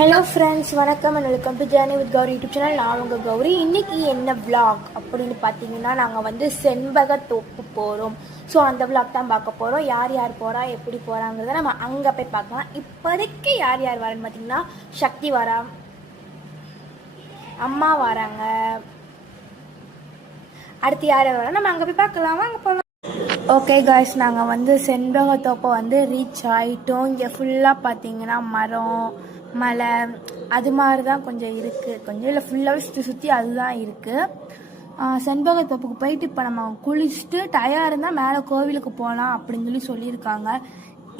Hello friends, வணக்கம் and welcome to journey with Gauri YouTube channel. நான் உங்கள் கௌரி. இன்றைக்கி என்ன விளாக் அப்படின்னு பார்த்தீங்கன்னா, நாங்கள் செண்பகத்தோப்பு போகிறோம். ஸோ அந்த விளாக் தான் பார்க்க போகிறோம். யார் யார் போகிறா, எப்படி போகிறாங்கிறத நம்ம அங்கே போய் பார்க்கலாம். இப்போதைக்கு யார் யார் வரான்னு பார்த்தீங்கன்னா, சக்தி வரா, அம்மா வராங்க. அடுத்து யார் யார் வரா நம்ம அங்கே போய் பார்க்கலாம். வாங்க போகலாம். ஓகே காய்ஸ், நாங்கள் செண்பகத்தோப்பை ரீச் ஆகிட்டோம். இங்கே ஃபுல்லாக பார்த்தீங்கன்னா மரம், மலை அது மாதிரி தான் கொஞ்சம் இருக்குது. கொஞ்சம் இல்லை, ஃபுல்லாகவே சுற்றி அதுதான் இருக்குது. செண்பகத்தோப்புக்கு போயிட்டு இப்போ நம்ம குளிச்சுட்டு டயர்டாக இருந்தால் மேலே கோவிலுக்கு போகலாம் அப்படின்னு சொல்லியிருக்காங்க.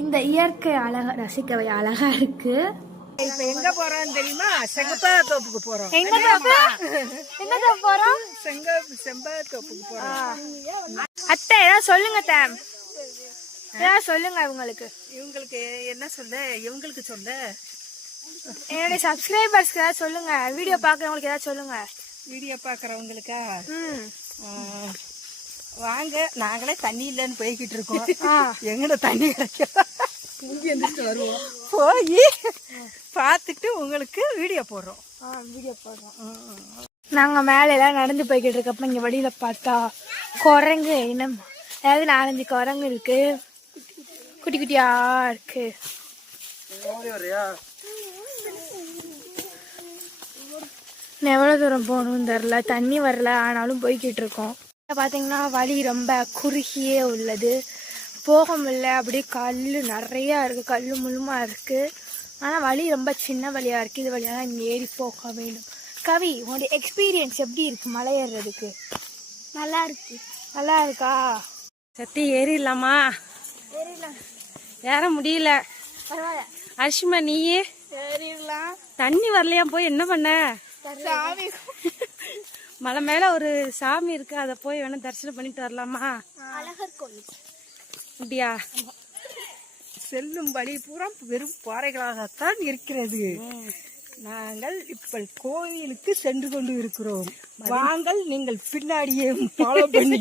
இந்த இயற்கை அழகை ரசிக்கவே அழகாக இருக்குது. இப்ப எங்க போறோம் தெரியுமா? செண்பகத்தோப்புக்கு போறோம். எங்க தோப்பு போறோம்? செண்பகத்தோப்புக்கு போறோம். அத்தை ஏதாவது சொல்லுங்க தேம், ஏதாவது சொல்லுங்க. இவங்களுக்கு என்ன சொல்ல, இவங்களுக்கு சொல்ல, என்னுடைய சப்ஸ்கிரைபர்ஸ்க்கு ஏதாவது சொல்லுங்க. வீடியோ பாக்குறவங்களுக்கு ஏதாவது சொல்லுங்க. வீடியோ பாக்குறவங்களுக்கா? வாங்க, நாங்களே தண்ணி இல்லைன்னு போய்கிட்டு இருக்கோம். எங்கட தண்ணி கிடைக்க வருவோம், போய் பார்த்துட்டு உங்களுக்கு வீடியோ போடுறோம். நாங்க மேல எல்லாம் நடந்து போய்கிட்டு இருக்கப்ப இங்க வழியில பார்த்தா குரங்கு இனம், அதாவது 4-5 குரங்கு இருக்கு, குட்டி குட்டியா இருக்கு. எவ்வளவு தூரம் போகணும்னு தெரியல, தண்ணி வரல, ஆனாலும் போய்கிட்டு இருக்கோம். பாத்தீங்கன்னா வழி ரொம்ப குறுகியே உள்ளது, போக முடியல. அப்படியே கல் நிறைய இருக்கு, கல்லு முள்ளுமா இருக்கு. ஆனா வழி ரொம்ப சின்ன வழியா இருக்கு. இது வழியா தான் ஏறி போக வேண்டும். கவி, உங்களுடைய எக்ஸ்பீரியன்ஸ் எப்படி இருக்கு மலை ஏறுறதுக்கு? நல்லா இருக்கு. நல்லா இருக்கா? சத்தி ஏறிடலாமா? ஏற முடியல. பரவாயில்ல. அரிசிமா நீயே ஏறிடலாம். தண்ணி வரலையா? போய் என்ன பண்ண? சாமி மலை மேல ஒரு சாமி இருக்கு, அதை போய் வேணா தரிசனம் பண்ணிட்டு வரலாமா? அழகர் கோயில். அப்படியா? செல்லும் வழி பூரா வெறும் பாறைகளாகத்தான் இருக்கிறது. நாங்கள் இப்ப கோயிலுக்கு சென்று கொண்டு இருக்கிறோம். வாங்கள், நீங்கள் பின்னாடியே ஃபாலோ பண்ணி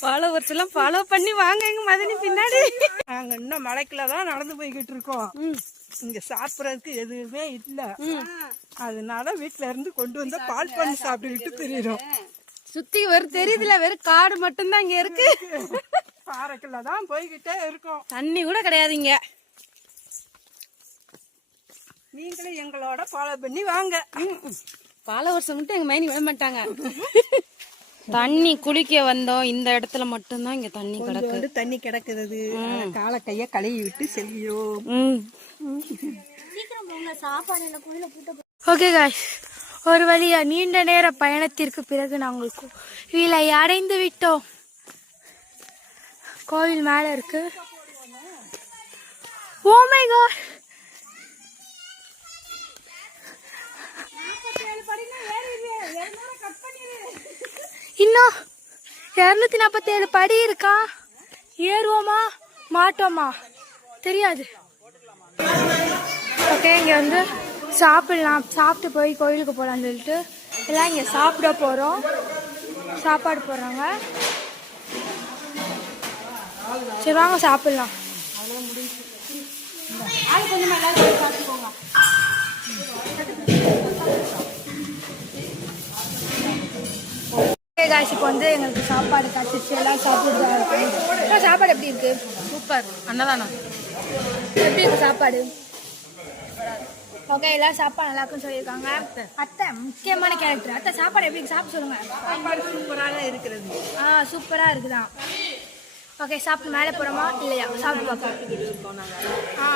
ஃபாலோவர்ஸ் எல்லாம் ஃபாலோ பண்ணி வாங்க. எங்க மதனி பின்னாடி. நாங்க இன்னும் மலைக்குள்ளதான் நடந்து போய்கிட்டு இருக்கோம். இங்க சாப்பிடறதுக்கு எதுவுமே இல்ல, அதனால வீட்டுல இருந்து கொண்டு வந்த பால் பண்ணி சாப்பிட்டுக்கிட்டு தெரியும். சுத்தி வெறும் தெரியுதுல, வெறும் காடு மட்டும்தான் இங்க இருக்கு. பாறைக்குள்ளதான் போய்கிட்டே இருக்கோம். தண்ணி கூட கிடையாதுங்க. நீங்களும் எங்களோட ஃபாலோ பண்ணி வாங்க. ஃபாலோவர்ஸ் மட்டும் எங்க மைனி விட மாட்டாங்க. தண்ணி குளிக்க வந்தோம். இந்த இடத்துல மட்டும்தான் இங்க தண்ணி கிடக்கு. தண்ணி கிடக்குது. கால கைய கழுவி விட்டு செல்கிறோம். ஓகே காய்ஸ், ஒரு வழியா நீண்ட நேர பயணத்திற்கு பிறகு நாங்கள் கோவிலை அடைந்து விட்டோம். கோவில் மேல இருக்கு. ஓ மை காட், இன்னும் 247 படி இருக்கா. ஏறுவோமா மாட்டோமா தெரியாது. ஓகே, இங்க சாப்பிடலாம். சாப்பிட்டு போய் கோயிலுக்கு போகலான்னு சொல்லிட்டு எல்லாம் இங்கே சாப்பிட போகிறோம். சாப்பாடு போடுறாங்க. சரி வாங்க சாப்பிடலாம். பார்த்துக்கோங்க. இப்போ எங்களுக்கு சாப்பாடு காய்ச்சிச்சு, எல்லாம் சாப்பிட்டு. சாப்பாடு எப்படி இருக்கு? சூப்பர். அன்னதானம் எப்படி இருக்கு சாப்பாடு? ஓகே, எல்லாம் சாப்பாடு நல்லா இருக்குன்னு சொல்லியிருக்காங்க. அத்தை முக்கியமான கேரக்டர். அத்தை சாப்பாடு எப்படி சாப்பிட்டு சொல்லுங்க. சாப்பாடு சூப்பராக இருக்கிறது. சூப்பரா இருக்குதான். ஓகே, சாப்பிட்டு மேலே போறோமா இல்லையா? சாப்பிட்டு பார்ப்போம்.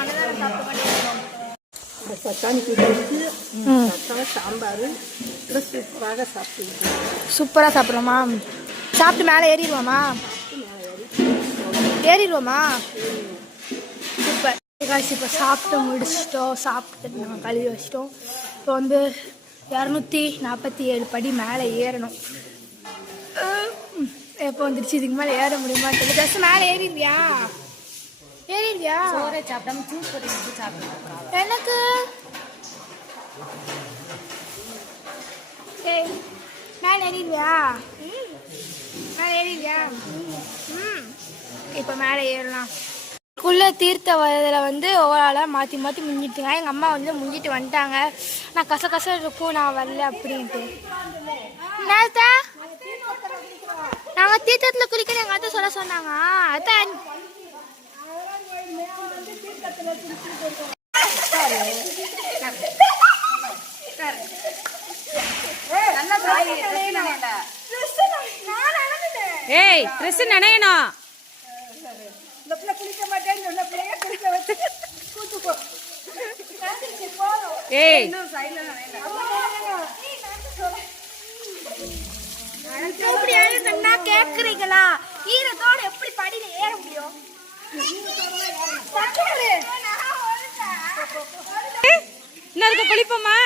அன்னதானம் சாப்பிட்டு பண்ணிருக்கோம். சாம்பார் சூப்பராக சாப்பிட்டு சூப்பராக சாப்பிட்றோமா? சாப்பிட்டு மேலே ஏறிடுவோமா? சூப்பர். இப்போ சாப்பிட்டு முடிச்சிட்டோம். சாப்பிட்டு நாங்கள் கழுவி வச்சிட்டோம். இப்போ 247 படி மேலே ஏறணும். எப்போ வந்துருச்சு, இதுக்கு மேலே ஏற முடியுமா தெரியல. ஜஸ்ட் மேலே ஏறிடுவியா? சோறை சாப்பிடாம ஜூஸ் போட்டு சாப்பிடுவோம். எனக்கு மேலே ஏறிடுவியா? இப்போ மேலே ஏறலாம். அதுக்குள்ளே தீர்த்த வரதில் வந்து ஒவ்வொரு ஆளாக மாற்றி மாற்றி முங்கிட்டுங்க. எங்கள் அம்மா வந்து முங்கிட்டு வந்துட்டாங்க. நான் கச இருக்கும் நான் வரல அப்படின்ட்டு. என்னத்தா நாங்கள் தீர்த்தத்தில் குளிக்கணும் எங்கள் அத்தை சொல்ல சொன்னாங்க. அதான் ஏய் ட்ரெஸ் நனையணும். ஏய் கேக்குறீங்களா? ஈரத்தோட எப்படி படியில ஏற முடியும்? இன்னொருக்க குளிப்போமா?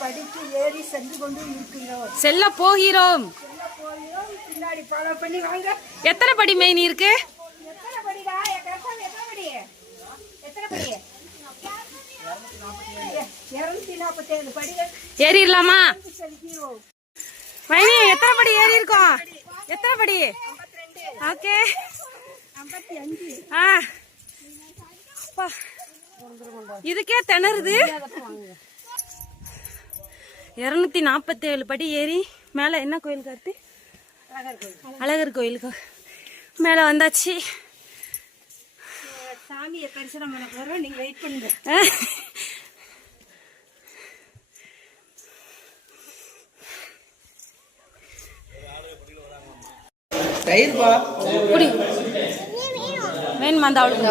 படித்து ஏறி சென்று கொண்டு இருக்கிறோம். செல்ல போகிறோம். பின்னாடி ஃபாலோ பண்ணி வாங்க. எத்தனை படி மெயின் இருக்கு? எத்தனை படிடா? எத்தனை படி? எத்தனை படி? 247 படிகள் ஏறிடலாமா? மைனி எத்தனை படி ஏறி இருக்கோம்? எத்தனை படி? ஓகே 55. இதுக்கே திணறுது. 247 படி ஏறி மேல என்ன கோயில் கார்த்தி? அழகர் கோயிலுக்கு மேல வந்தாச்சு. சாமியை தரிசனம் பண்ண போறோம். நீங்க வெயிட் பண்ணுங்க. குடி வேணுமா? அந்த அவளுக்கு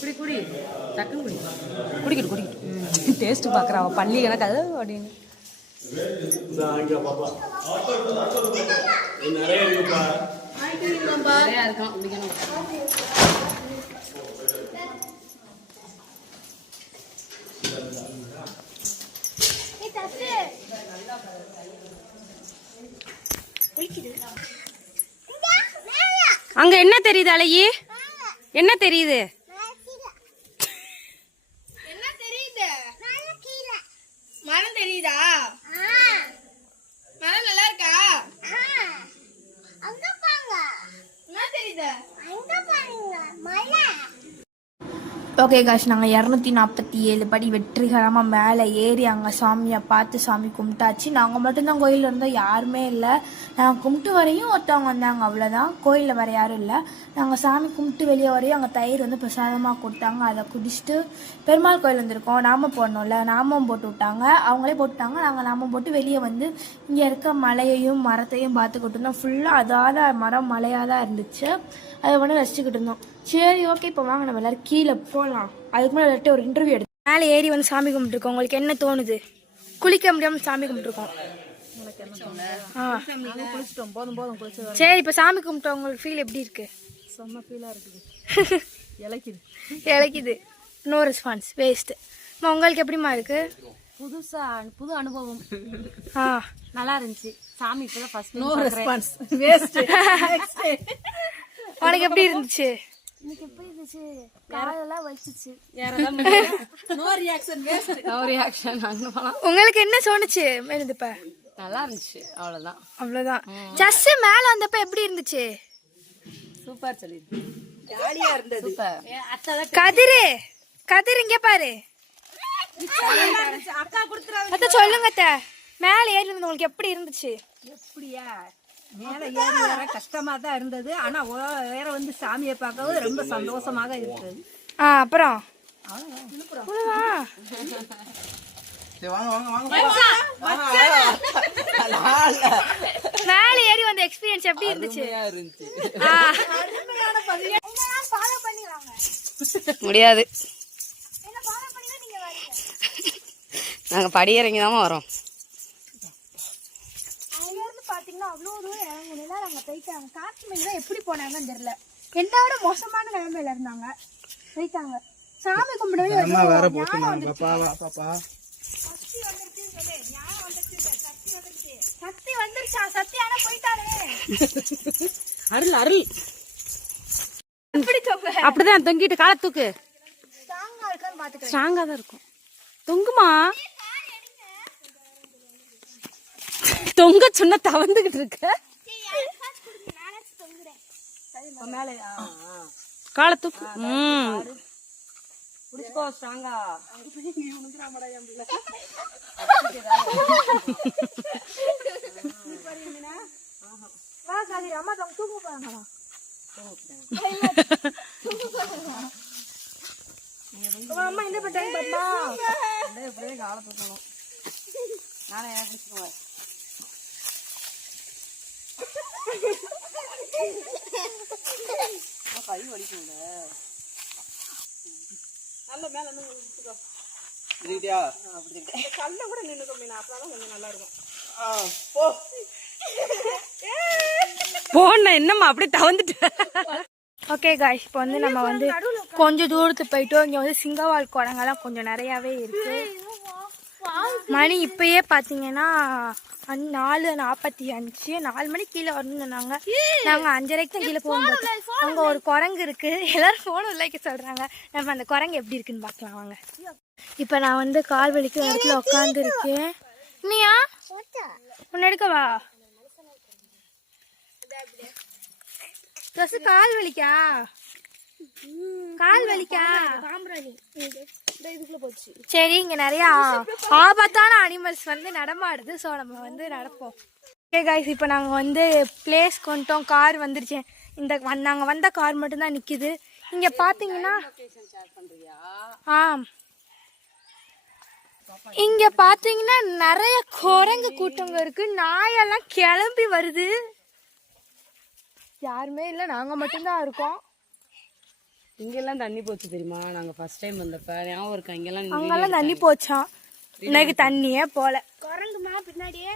குடி குடி டக்குன்னு குடி குடிக்கிட்டு குடிக்கிட்டு டேஸ்ட் பார்க்குறா. அவள் பள்ளி எனக்கு அது அப்படின்னு நிறையா இருக்கும் குடிக்கணும். அங்க என்ன தெரியுது அழகி? என்ன தெரியுது? என்ன தெரியுது? மரம் தெரியுதா? மரம் நல்லா இருக்கா? என்ன தெரியுது? ஓகே காஷ், நாங்கள் 247 படி வெற்றிகரமாக மேலே ஏறி அங்கே சாமியை பார்த்து சாமி கும்பிட்டாச்சு. நாங்கள் மட்டும்தான் கோயிலில் இருந்தோம், யாருமே இல்லை. நாங்கள் கும்பிட்டு வரையும் ஒருத்தவங்க வந்தாங்க, அவ்வளோதான். கோயிலில் வேறு யாரும் இல்லை. நாங்கள் சாமி கும்பிட்டு வெளியே வரையும் அங்கே தயிர் வந்து பிரசாதமாக கொடுத்தாங்க. அதை குடிச்சிட்டு பெருமாள் கோயில் வந்திருக்கோம். நாமம் போடணும்ல, நாமம் போட்டு விட்டாங்க. அவங்களே போட்டுட்டாங்க. நாங்கள் நாமம் போட்டு வெளியே வந்து இங்கே இருக்க மலையையும் மரத்தையும் பார்த்துக்கிட்டு இருந்தோம். ஃபுல்லாக அதாத மரம் மலையாக தான் இருந்துச்சு. அதை வந்து ரசிச்சுக்கிட்டு இருந்தோம். சரி ஓகே, இப்போ வாங்க நம்ம எல்லாரும் கீழே போகலாம். அதுக்கு முன்னாடி எல்லார்ட்ட ஒரு இன்டர்வியூ எடுத்து மேலே ஏறி வந்து சாமி கும்பிட்டுருக்கோம். உங்களுக்கு என்ன தோணுது? குளிக்க முடியாமல் சாமி கும்பிட்டுருக்கோம். சரி, இப்போ சாமி கும்பிட்டோம், உங்களுக்கு ஃபீல் எப்படி இருக்கு? செம்ம ஃபீலாக இருக்குது. இலைக்குது. No response, waste. உங்களுக்கு எப்படிமா இருக்கு? புது அனுபவம். நல்லா இருந்துச்சு. சாமி இப்பதான் ஃபர்ஸ்ட் நோ ரெஸ்பான்ஸ், வேஸ்ட். உனக்கு எப்படி இருந்துச்சு? எனக்கு எப்படி இருந்துச்சு? காலெல்லாம் வலிச்சிச்சு. No reaction, waste. No reaction. உங்களுக்கு என்ன தோணுச்சு? மேலப்ப நல்லா இருந்துச்சு, அவ்வளவுதான். ஜஸ்ட் மேல வந்தப்ப எப்படி இருந்துச்சு? சூப்பர் சொல்லிடு. ஜாலியா இருந்தது. கதிர் இங்க பாரு. அக்கா குடுத்துறாங்க. அத சொல்லுங்க அத்தை. மேல ஏறி வந்து உங்களுக்கு எப்படி இருந்துச்சு? எப்படியா? மேல ஏறி வர கஷ்டமா தான் இருந்தது. ஆனா வேற வந்து சாமியை பார்க்கவும் ரொம்ப சந்தோஷமாக இருந்தது. அப்புறம் மேல ஏறி வந்த எக்ஸ்பீரியன்ஸ் எப்படி இருந்துச்சு? முடியாது, நாங்க படி இறங்கி தான் வரோம். பாத்தீங்கன்னா அவ்வளவு தூரம் இறங்குனா நாங்க போயிட்டாங்க. காஷ்மீர் தான் எப்படி போனாங்கன்னு தெரியல. என்னோட மோசமான நிலைமையில இருந்தாங்க. போயிட்டாங்க. சாமி கும்பிடவே வேற போட்டுனாங்க. பாப்பா சக்தி வந்துருச்சா? சக்தி ஆனா போயிட்டாலே. அருள் அருள் எப்படி தொங்க? அப்படிதான் தொங்கிட்டு கால தூக்கு. ஸ்ட்ராங்கா இருக்கான்னு பாத்துக்கிறேன். ஸ்ட்ராங்கா தான் இருக்கும். தொங்குமா? தொங்க சொன்ன தவந்துகிட்டு இருக்க காலத்துக்கு புடிச்சுக்கோ ஸ்ட்ராங்கா. அம்மா என்ன பண்றாங்க பாப்பா? இப்படியே காலை தூக்கணும். நானே எனக்கு பிடிச்சிக்குவேன். கை வலிக்கும்ல. நல்ல மேல இதுக்கிட்டியா? கல்ல கூட நின்னுக்கோ மீனா, அப்பதான் கொஞ்சம் நல்லா இருக்கும். போன என்னம்மா அப்படி தவந்துட்டு. ஓகே காய்ஸ், இப்போ வந்து நம்ம வந்து கொஞ்சம் தூரத்துக்கு போயிட்டோம். இங்கே வந்து சிங்கவால் குரங்கெல்லாம் கொஞ்சம் நிறையாவே இருக்கு. மணி இப்பயே பார்த்தீங்கன்னா 4:45, 4 மணிக்கு கீழே வரணும்னு சொன்னாங்க. நாங்கள் 5:30க்கு கீழே போகும்போது அங்கே ஒரு குரங்கு இருக்கு. எல்லாரும் ஃபோன் லைக்க சொல்றாங்க. நம்ம அந்த குரங்கு எப்படி இருக்குன்னு பார்க்கலாம் வாங்க. இப்போ நான் வந்து கால் வலிக்கிற இடத்துல உட்காந்து இருக்கேன். நீயா உன்ன எடுக்கவா? கால் வலிக்கா? கால் வலிக்கா? சரி, இங்க நிறைய ஆபத்தான அனிமல்ஸ் வந்து நடமாடுது. ஸோ நம்ம வந்து நடப்போம். ஓகே கைஸ், இப்போ நாங்கள் வந்து பிளேஸ் கொண்டோம். கார் வந்துருச்சு. நாங்கள் வந்த கார் மட்டும்தான் நிற்கிது. இங்கே பார்த்தீங்கன்னா இங்கே பார்த்தீங்கன்னா நிறைய குரங்கு கூட்டங்க இருக்கு. நாயெல்லாம் கிளம்பி வருது. யாருமே இல்லை, நாங்கள் மட்டும்தான் இருக்கோம். இங்கெல்லாம் தண்ணி போச்சு தெரியுமா? நாங்க ஃபர்ஸ்ட் டைம் வந்தப்ப ஞாபகம் இருக்கா? அங்கெல்லாம் தண்ணி போச்சான். எனக்கு தண்ணியே போல. குரங்குமா பின்னாடியே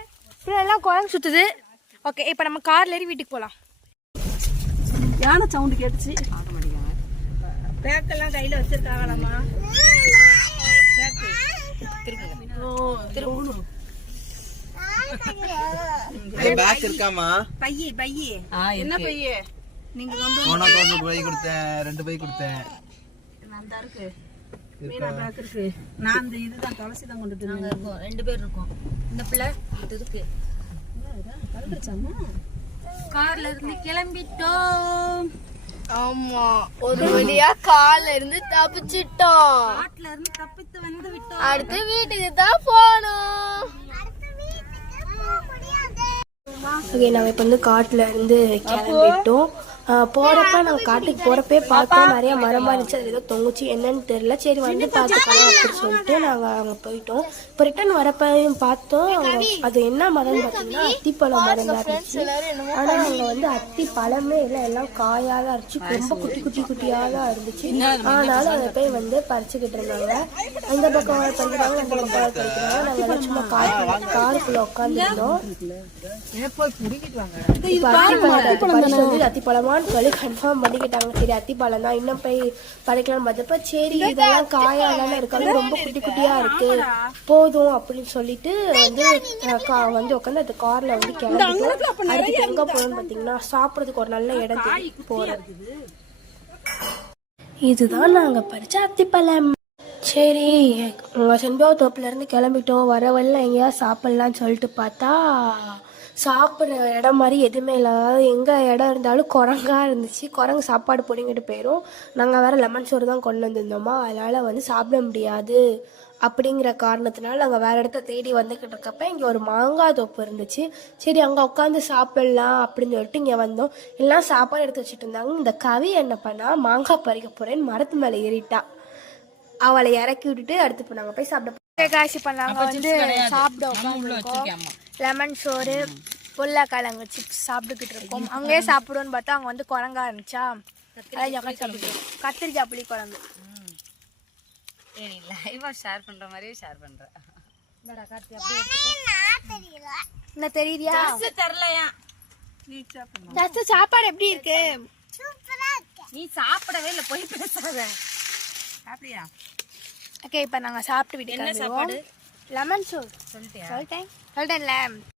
எல்லாம் குரங்கு சுத்துது. ஓகே, இப்போ நம்ம கார்ல ஏறி வீட்டுக்கு போகலாம். யானை சவுண்டு கேட்டுச்சு. ஆட்டோமேட்டிக்காக பேக்கெல்லாம் கையில் வச்சிருக்காங்களாம்மா? பேக் இருக்காமா? பையி என்ன பையி? நீங்க கொண்டு பை கொடுத்தேன், 2 பை கொடுத்தேன். நான் தான் இருக்கு. மீனா பேக் இருக்கு. நான் அந்த இதுதான் துளசி தான் கொண்டுட்டு நாங்க இருக்கோம், 2 பேர் இருக்கோம். இந்த பிள்ளை இது இருக்கு. கலந்துச்சாமா? கார்ல இருந்து கிளம்பிட்டோம். ஆமா, ஒரு வழியா கார்ல இருந்து தப்பிச்சிட்டோம். காட்டுல இருந்து தப்பித்து வந்து விட்டோம். அடுத்து வீட்டுக்கு தான் போகணும். ஓகே, நாங்கள் இப்போ வந்து காட்டில் இருந்து கிளம்பிட்டோம். போகிறப்ப நாங்கள் காட்டுக்கு போகிறப்பே பார்த்தோம், நிறைய மரமாக இருந்துச்சு. அது ஏதோ தொங்குச்சு, என்னன்னு தெரியல. சரி வந்து பார்த்துக்கலாம் அப்படின்னு சொல்லிட்டு நாங்கள் அங்கே போயிட்டோம். இப்போ ரிட்டர்ன் வரப்பையும் பார்த்தோம். அது என்ன மரம்னு பார்த்தீங்கன்னா அத்திப்பழம் மரம் தான் இருந்துச்சு. ஆனால் அங்கே வந்து அத்தி பழமே இல்லை, எல்லாம் காயாக தான் இருந்துச்சு. ரொம்ப குட்டியாக தான் இருந்துச்சு. ஆனாலும் அதை போய் வந்து பறிச்சுக்கிட்டு இருந்தாங்க. அந்த பக்கம் பறிக்கிறாங்க, அந்த பக்கம் பறிக்கிறாங்க. நாங்கள் எல்லாம் சும்மா காருக்குள்ளே உட்காந்துருந்தோம். அத்திப்பழமான்னு சொல்லி கன்ஃபார்ம் பண்ணிக்கிட்டாங்க. சரி, அத்திப்பழம் தான், இன்னும் போய் பறிக்கலாம்னு பார்த்தப்ப சரி இதெல்லாம் காயாதானே இருக்காது, ரொம்ப குட்டியா இருக்கு, போதும் அப்படின்னு சொல்லிட்டு வந்து உட்காந்து அந்த கார்ல வந்து கிளம்பிட்டோம். அதுக்கு எங்க போறோம்னு பாத்தீங்கன்னா சாப்பிடறதுக்கு ஒரு நல்ல இடம் தேடி போறோம். இதுதான் நாங்க பறிச்ச அத்திப்பழம். சரி, செண்பக தோப்புல இருந்து கிளம்பிட்டோம். வர வழியில் எங்கேயாவது சாப்பிடலான்னு சொல்லிட்டு பார்த்தா சாப்பிட்ற இடம் மாதிரி எதுவுமே இல்லை. அதாவது எங்கே இடம் இருந்தாலும் குரங்கா இருந்துச்சு. குரங்கு சாப்பாடு பிடிங்கிட்டு போயிடும். நாங்கள் வேறு லெமன் சோறு தான் கொண்டு வந்திருந்தோமா, அதனால் வந்து சாப்பிட முடியாது அப்படிங்கிற காரணத்தினால நாங்கள் வேறு இடத்த தேடி வந்துக்கிட்டு இருக்கப்ப இங்கே ஒரு மாங்காய் தோப்பு இருந்துச்சு. சரி, அங்கே உட்காந்து சாப்பிட்லாம் அப்படின்னு சொல்லிட்டு இங்கே வந்தோம். எல்லாம் சாப்பாடு எடுத்து வச்சுட்டு இருந்தாங்க. இந்த கவி என்ன பண்ணா, மாங்காய் பறிக்க போகிறேன்னு மரத்து மேலே ஏறிட்டா. அவளை இறக்கி விட்டுட்டு அடுத்து இப்போ நாங்கள் போய் சாப்பிட காய்ச்சி பண்ணாங்க. வந்து சாப்பிட உட்காந்துருக்கோம். லெமன் சோறு, உருளைக்கிழங்கு சிப்ஸ் சாப்பிட்டுக்கிட்டு இருக்கோம். அங்கேயே சாப்பிடுவோன்னு பார்த்தா அங்கே வந்து குரங்கா இருந்துச்சா, அதான் சாப்பிட்டுருக்கோம். கத்திரிக்காய் புளி குழம்பு. லைவா ஷேர் பண்ற மாதிரியே ஷேர் பண்றேன். என்ன தெரியுதியா? தெரியலையா? சாப்பாடு எப்படி இருக்கு? நீ சாப்பிடவே இல்லை, போய் பேசாத. அப்படியா? ஓகே, இப்போ நாங்கள் சாப்பிட்டு வீட்டுக்கு என்ன சாப்பாடு? லெமன் சோறு. சொல்லிட்டேன். சொல்லிட்டேன்ல.